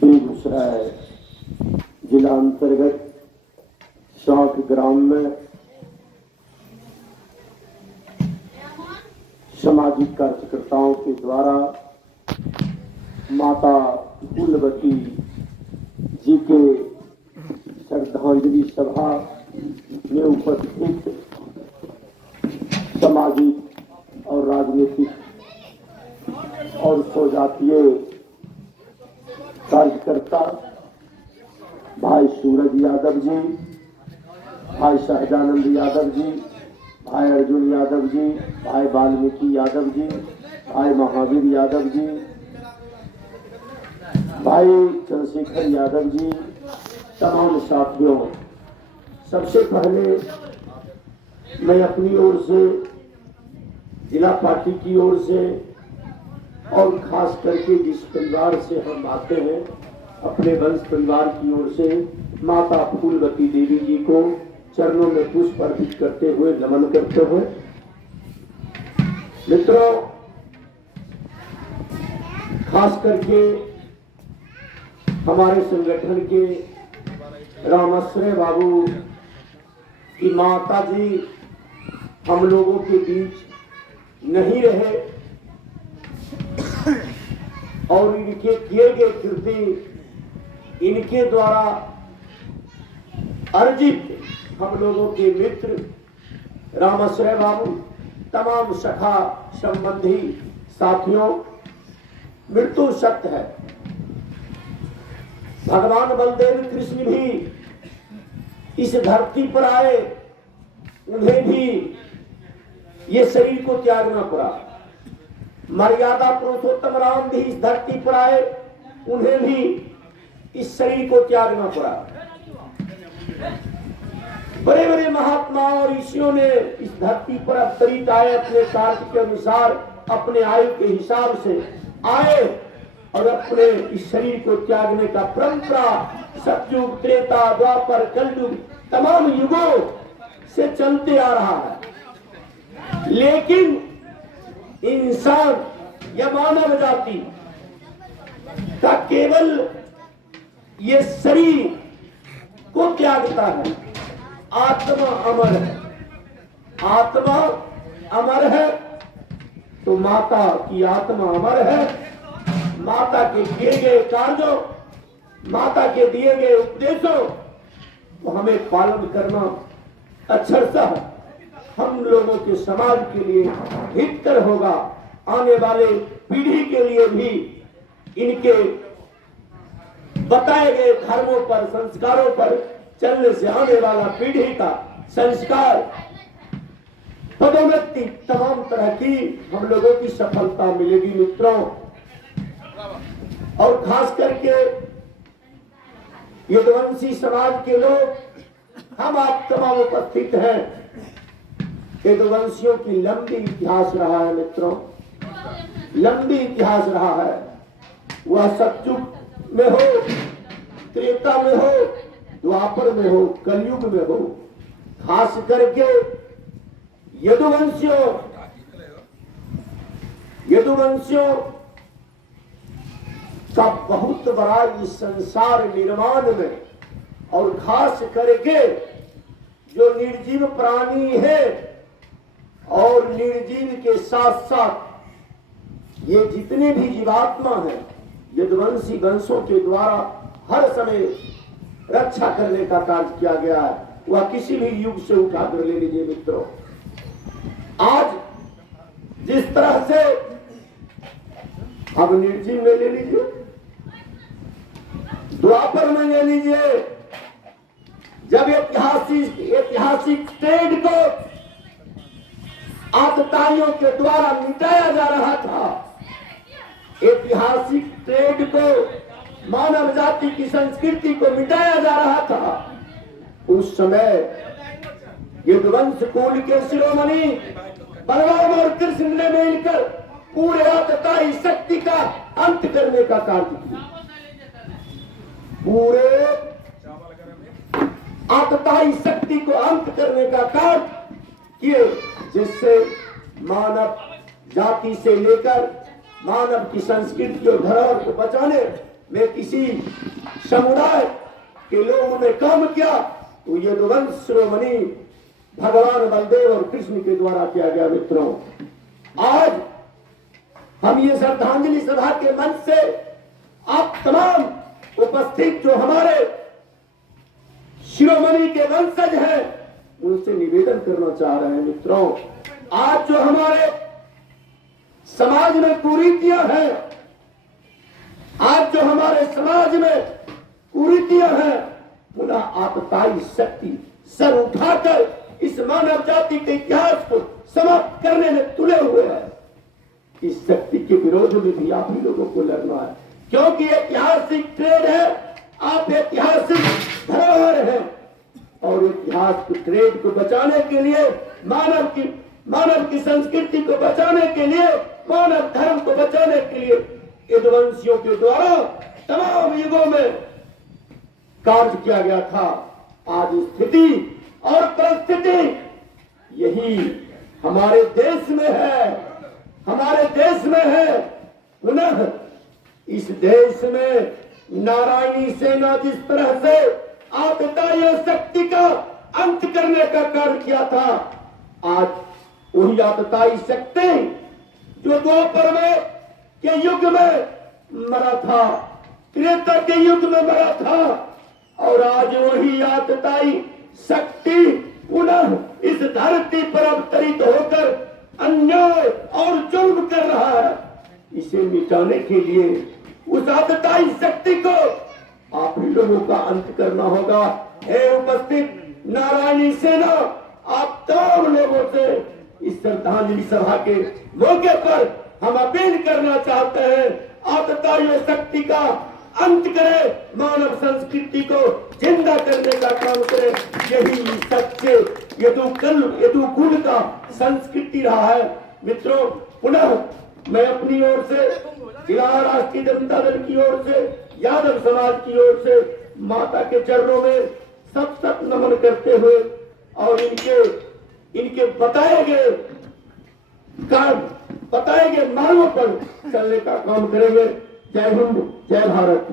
बेगूसराय जिला अंतर्गत शौक ग्राम में सामाजिक कार्यकर्ताओं के द्वारा माता फूलवती जी के श्रद्धांजलि सभा में उपस्थित सामाजिक और राजनीतिक और स्वजातीय कार्यकर्ता भाई सूरज यादव जी, भाई सहजानंद यादव जी, भाई अर्जुन यादव जी, भाई वाल्मीकि यादव जी, भाई महावीर यादव जी, भाई चंद्रशेखर यादव जी, तमाम साथियों, सबसे पहले मैं अपनी ओर से, जिला पार्टी की ओर से और खास करके जिस परिवार से हम आते हैं, अपने वंश परिवार की ओर से माता फूलवती देवी जी को चरणों में पुष्प अर्पित करते हुए नमन करते हुए, मित्रों, खास करके हमारे संगठन के रामाश्रय बाबू की माता जी हम लोगों के बीच नहीं रहे और इनके किए गए कृति, इनके द्वारा अर्जित हम लोगों के मित्र रामाश्रय बाबू, तमाम सखा संबंधी साथियों, मृत्यु सत्य है। भगवान बलदेव कृष्ण भी इस धरती पर आए, उन्हें भी ये शरीर को त्यागना पड़ा। मर्यादा पुरुषोत्तम राम भी इस धरती पर आए, उन्हें भी इस शरीर को त्यागना पड़ा। बड़े बड़े महात्मा और ऋषियों ने इस धरती पर अवतरित आए, अपने कार्य के अनुसार, अपने आयु के हिसाब से आए और अपने इस शरीर को त्यागने का परंपरा सतयुग, त्रेता, द्वापर, कलयुग, तमाम युगों से चलते आ रहा है। लेकिन इंसान या मानव जाति का केवल ये शरीर को त्यागता है। आत्मा अमर है, आत्मा अमर है, तो माता की आत्मा अमर है। माता के किए गए कार्यों, माता के दिए गए उपदेशों को हमें पालन करना अक्षरशः हम लोगों के समाज के लिए हितकर होगा। आने वाले पीढ़ी के लिए भी इनके बताए गए धर्मों पर, संस्कारों पर चलने से आने वाला पीढ़ी का संस्कार, पदोन्नति, तमाम तरह की हम लोगों की सफलता मिलेगी मित्रों। और खास करके यदुवंशी समाज के लोग, हम आप तमाम उपस्थित हैं। यदुवंशियों की लंबी इतिहास रहा है मित्रों, लंबी इतिहास रहा है। वह सतयुग में हो, त्रेता में हो, द्वापर में हो, कलयुग में हो, खास करके यदुवंशियों का बहुत बड़ा इस संसार निर्माण में, और खास करके जो निर्जीव प्राणी है और निर्जीव के साथ साथ ये जितने भी जीवात्मा हैं, यदुवंशी वंशों के द्वारा हर समय रक्षा करने का कार्य किया गया है। वह किसी भी युग से उठाकर ले लीजिए मित्रों। आज जिस तरह से अब निर्जीव में ले लीजिए, द्वापर में ले लीजिए, जब ऐतिहासिक ट्रेड को आतताइयों के द्वारा मिटाया जा रहा था, ऐतिहासिक ट्रेड को, मानव जाति की संस्कृति को मिटाया जा रहा था, उस समय यदुवंश कुल के शिरोमणि बलराम और कृष्ण ने मिलकर पूरे आतताई शक्ति का अंत करने का कार्य किया। पूरे आतताई शक्ति को अंत करने का कार्य किए, जिससे मानव जाति से लेकर मानव की संस्कृति और धरोहर को बचाने में किसी समुदाय के लोगों ने काम किया तो ये यदुवंश शिरोमणि भगवान बलदेव और कृष्ण के द्वारा किया गया। मित्रों, आज हम ये श्रद्धांजलि सभा के मंच से आप तमाम उपस्थित जो हमारे शिरोमणि के वंशज हैं उनसे निवेदन करना चाह रहे हैं। मित्रों, आज जो हमारे समाज में कुरीतियां हैं, आज जो हमारे समाज में कुरीतियां हैं, पुनः आतताई शक्ति सर उठाकर इस मानव जाति के इतिहास को समाप्त करने में तुले हुए हैं। इस शक्ति के विरोध में भी आप ही लोगों को लड़ना है, क्योंकि ऐतिहासिक ट्रेड है, आप ऐतिहासिक धरोहर हैं और इतिहास के ट्रेड को बचाने के लिए, मानव की संस्कृति को बचाने के लिए, मानव धर्म को बचाने के लिए यदुवंशियों के द्वारा तमाम युगों में कार्य किया गया था। आज स्थिति और परिस्थिति यही हमारे देश में है, हमारे देश में है। पुनः इस देश में नारायणी सेना जिस तरह से आतताई शक्ति का अंत करने का कार्य किया था, आज वही आतताई शक्ति जो द्वापर में के युग में मरा था, त्रेता के युग में मरा था, और आज वही आतताई शक्ति पुनः इस धरती पर अवतरित होकर अन्याय और जुल्म कर रहा है। इसे मिटाने के लिए उस आतताई शक्ति को आप ही लोगों का अंत करना होगा। हे उपस्थित नारायणी सेना, आप तमाम लोगों से इस श्रद्धांजलि सभा के मौके पर हम अपील करना चाहते हैं, आतताई शक्ति का अंत करे, मानव संस्कृति को जिंदा करने का काम करे। यही सच्चे यदुकुल का संस्कृति रहा है। मित्रों, पुनः मैं अपनी ओर से, जिला राष्ट्रीय जनता दल की ओर से, यादव समाज की ओर से माता के चरणों में सत सत नमन करते हुए और इनके बताए गए मार्गों पर चलने का काम करेंगे। जय हिंद, जय भारत।